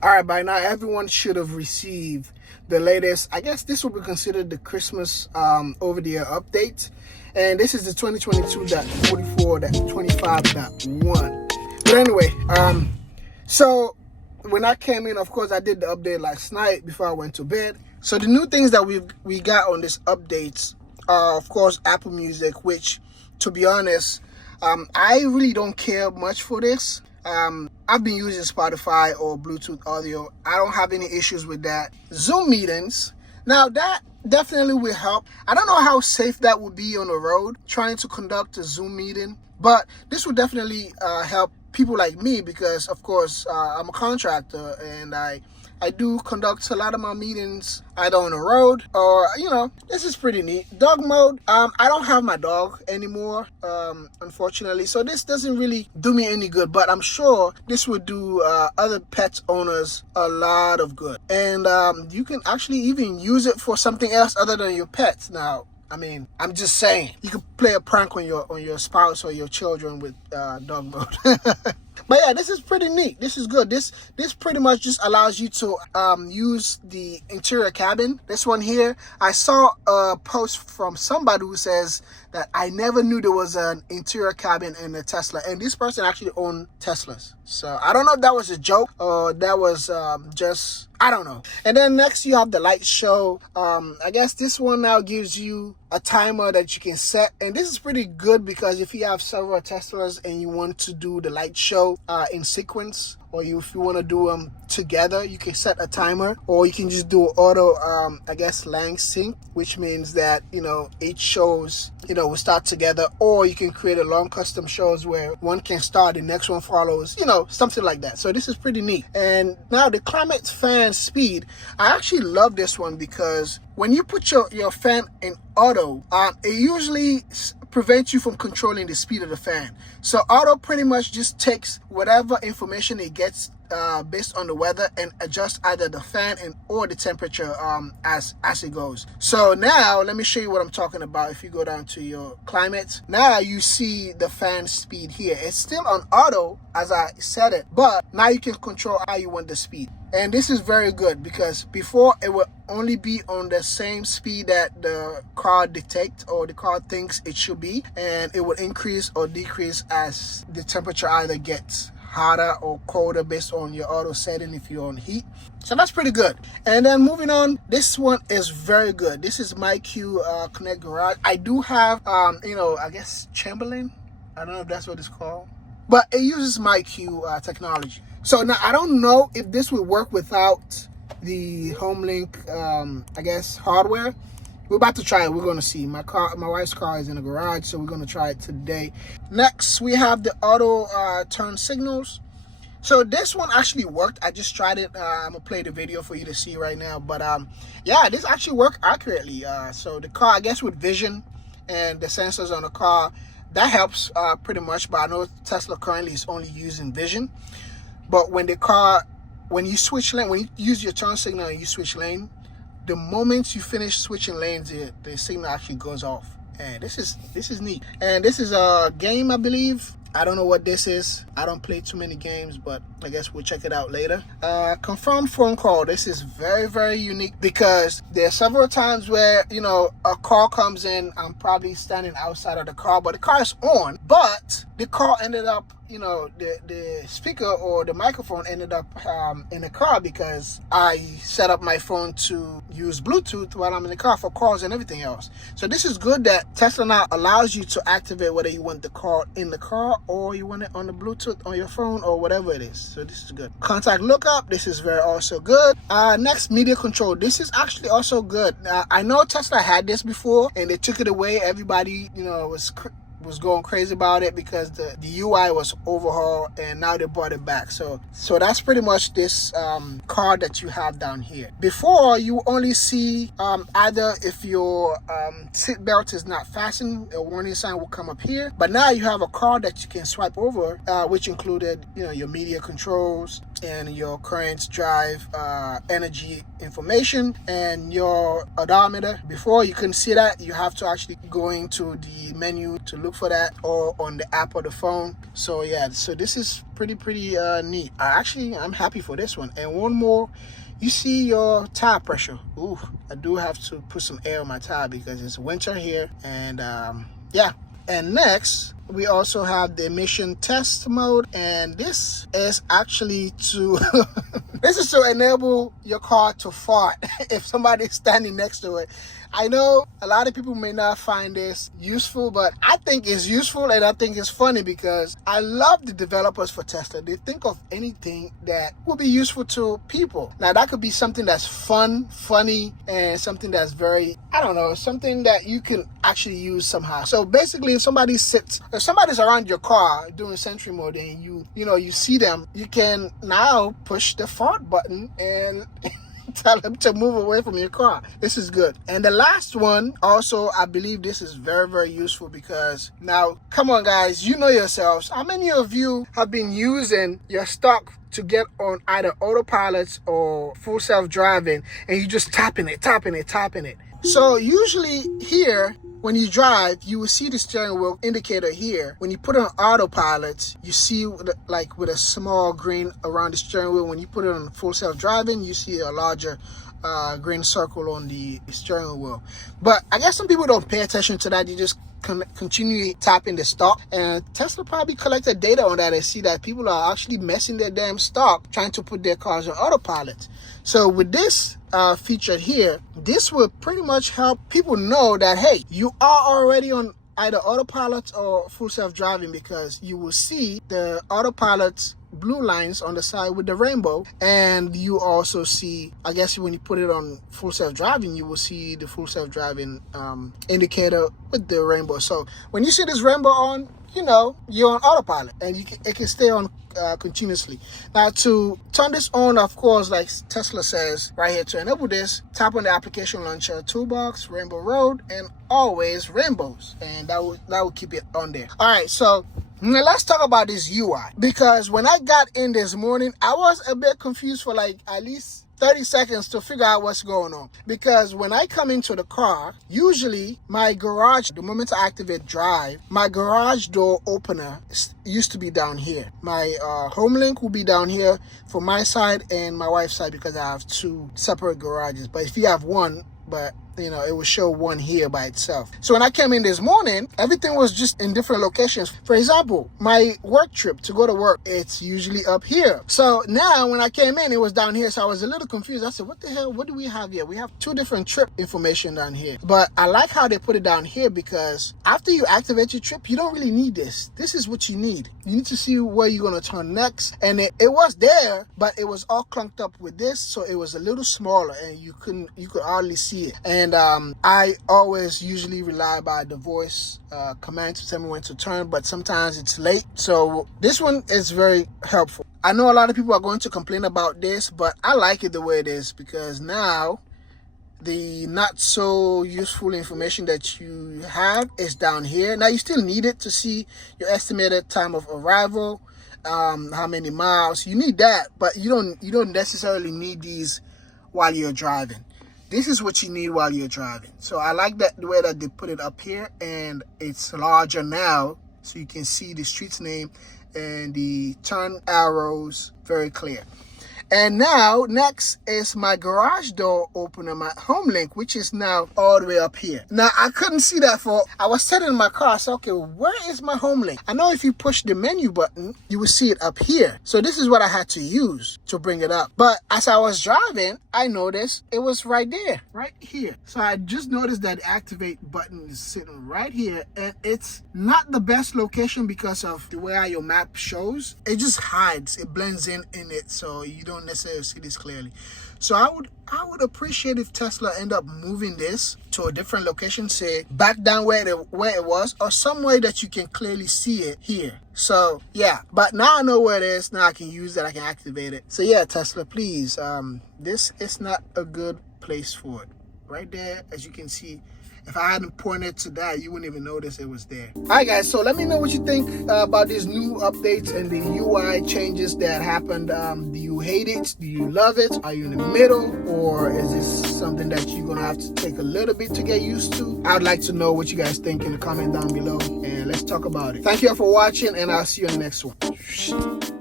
All right, by now everyone should have received the latest. I guess this will be considered the Christmas over-the-air update, and this is the 2022.44.25.1. But anyway, so when I came in, of course, I did the update last night before I went to bed. So the new things that we got on this update are, of course, Apple Music, which, to be honest, I really don't care much for this. I've been using Spotify or Bluetooth audio. I don't have any issues with that. Zoom meetings. Now that definitely will help. I don't know how safe that would be on the road trying to conduct a Zoom meeting, but this would definitely help people like me because, of course, I'm a contractor and I do conduct a lot of my meetings either on the road or, this is pretty neat. Dog mode, I don't have my dog anymore, unfortunately. So this doesn't really do me any good, but I'm sure this would do other pet owners a lot of good. And you can actually even use it for something else other than your pets. Now, I mean, I'm just saying, you could play a prank on your spouse or your children with dog mode. But yeah, this is pretty neat. This is good. This pretty much just allows you to use the interior cabin. This one here, I saw a post from somebody who says that I never knew there was an interior cabin in a Tesla, and this person actually owned Teslas. So I don't know if that was a joke or that was just, I don't know. And then next you have the light show. I guess this one now gives you a timer that you can set, and this is pretty good because if you have several Teslas and you want to do the light show in sequence, or if you want to do them together, you can set a timer, or you can just do auto lang sync, which means that each shows will start together, or you can create a long custom shows where one can start, the next one follows, something like that. So this is pretty neat. And now the climate fan speed, I actually love this one because when you put your fan in auto, it usually prevents you from controlling the speed of the fan. So auto pretty much just takes whatever information it gets based on the weather and adjust either the fan or the temperature as it goes. So now let me show you what I'm talking about. If you go down to your climate, now you see the fan speed here. It's still on auto as I said it, but now you can control how you want the speed. And this is very good because before it would only be on the same speed that the car detects or the car thinks it should be, and it would increase or decrease as the temperature either gets hotter or colder based on your auto setting if you're on heat. So that's pretty good. And then moving on, this one is very good. This is MyQ Connect Garage. I do have I guess Chamberlain. I don't know if that's what it's called, but it uses MyQ technology. So now I don't know if this would work without the HomeLink I guess hardware. We're about to try it. We're going to see. My wife's car is in the garage, so we're going to try it today. Next, we have the auto turn signals. So this one actually worked. I just tried it. I'm going to play the video for you to see right now. But yeah, this actually worked accurately. So the car, I guess with vision and the sensors on the car, that helps pretty much. But I know Tesla currently is only using vision. But when you switch lane, when you use your turn signal and you switch lane, the moment you finish switching lanes, the signal actually goes off. And this is neat. And this is a game, I believe. I don't know what this is. I don't play too many games, but I guess we'll check it out later. Confirm phone call. This is very, very unique because there are several times where, a call comes in. I'm probably standing outside of the car, but the car is on. But the call ended up, the speaker or the microphone ended up in the car because I set up my phone to use Bluetooth while I'm in the car for calls and everything else. So this is good that Tesla now allows you to activate whether you want the call in the car or you want it on the Bluetooth on your phone or whatever it is. So this is good. Contact lookup, this is very also good. Next, media control. This is actually also good. I know Tesla had this before and they took it away. Everybody, was going crazy about it because the UI was overhauled and now they brought it back. So that's pretty much this card that you have down here. Before, you only see either if your seat belt is not fastened, a warning sign will come up here. But now you have a card that you can swipe over, which included your media controls and your current drive energy information and your odometer. Before, you couldn't see that. You have to actually go into the menu to look for that or on the app or the phone. So yeah, so this is pretty neat. I'm happy for this one. And one more, you see your tire pressure. Ooh, I do have to put some air on my tire because it's winter here. And yeah. And next, we also have the emission test mode, and this is actually to this is to enable your car to fart if somebody's standing next to it. I know a lot of people may not find this useful, but I think it's useful, and I think it's funny because I love the developers for Tesla. They think of anything that will be useful to people. Now, that could be something that's fun, funny, and something that's very, I don't know, something that you can actually use somehow. So basically, if somebody's around your car doing Sentry mode and you see them, you can now push the fart button and tell them to move away from your car. This is good. And the last one also, I believe this is very useful because now, come on guys, you know yourselves. How many of you have been using your stock to get on either autopilot or full self-driving and you just tapping it? So usually here, when you drive, you will see the steering wheel indicator here. When you put it on autopilot, you see with a small green around the steering wheel. When you put it on full self-driving, you see a larger green circle on the steering wheel. But I guess some people don't pay attention to that. You just continue tapping the stock, and Tesla probably collected data on that and see that people are actually messing their damn stock trying to put their cars on autopilot. So with this feature here, this will pretty much help people know that, hey, you are already on either autopilot or full self-driving, because you will see the autopilot blue lines on the side with the rainbow, and you also see, I guess when you put it on full self-driving, you will see the full self-driving indicator with the rainbow. So when you see this rainbow on, you know you're on autopilot, and it can stay on continuously. Now, to turn this on, of course, like Tesla says right here, to enable this, tap on the application launcher toolbox, Rainbow Road, and always rainbows, and that will keep it on there. All right, so now let's talk about this UI, because when I got in this morning, I was a bit confused for like at least 30 seconds to figure out what's going on. Because when I come into the car, usually my garage, the moment I activate drive, my garage door opener used to be down here. My home link will be down here for my side and my wife's side, because I have two separate garages. But if you have one, but it will show one here by itself. So when I came in this morning, everything was just in different locations. For example, my work trip to go to work, it's usually up here. So now when I came in, it was down here. So I was a little confused. I said, what the hell? What do we have here? We have two different trip information down here. But I like how they put it down here, because after you activate your trip, you don't really need this. This is what you need. You need to see where you're going to turn next. And it was there, but it was all clunked up with this. So it was a little smaller, and you could hardly see it. And I always usually rely by the voice command to tell me when to turn, but sometimes it's late. So this one is very helpful. I know a lot of people are going to complain about this, but I like it the way it is, because now the not so useful information that you have is down here. Now you still need it to see your estimated time of arrival, how many miles. You need that, but you don't necessarily need these while you're driving. This is what you need while you're driving. So I like that the way that they put it up here, and it's larger now, so you can see the street's name and the turn arrows very clear. And now, next is my garage door opener, my home link, which is now all the way up here. Now, I couldn't see that I was sitting in my car. I said, okay, where is my home link? I know if you push the menu button, you will see it up here. So this is what I had to use to bring it up. But as I was driving, I noticed it was right there, right here. So I just noticed that the activate button is sitting right here. And it's not the best location because of the way your map shows. It just hides, it blends in it, so you don't necessarily see this clearly. So I would appreciate if Tesla end up moving this to a different location, say back down where it was, or some way that you can clearly see it here. So yeah, but now I know where it is. Now I can use that, I can activate it. So yeah, Tesla, please, this is not a good place for it. Right there, as you can see, If I hadn't pointed to that, you wouldn't even notice it was there. All right, guys, so let me know what you think about these new updates and the UI changes that happened. Do you hate it? Do you love it? Are you in the middle? Or is this something that you're gonna have to take a little bit to get used to? I would like to know what you guys think in the comment down below, and let's talk about it. Thank you all for watching, and I'll see you in the next one.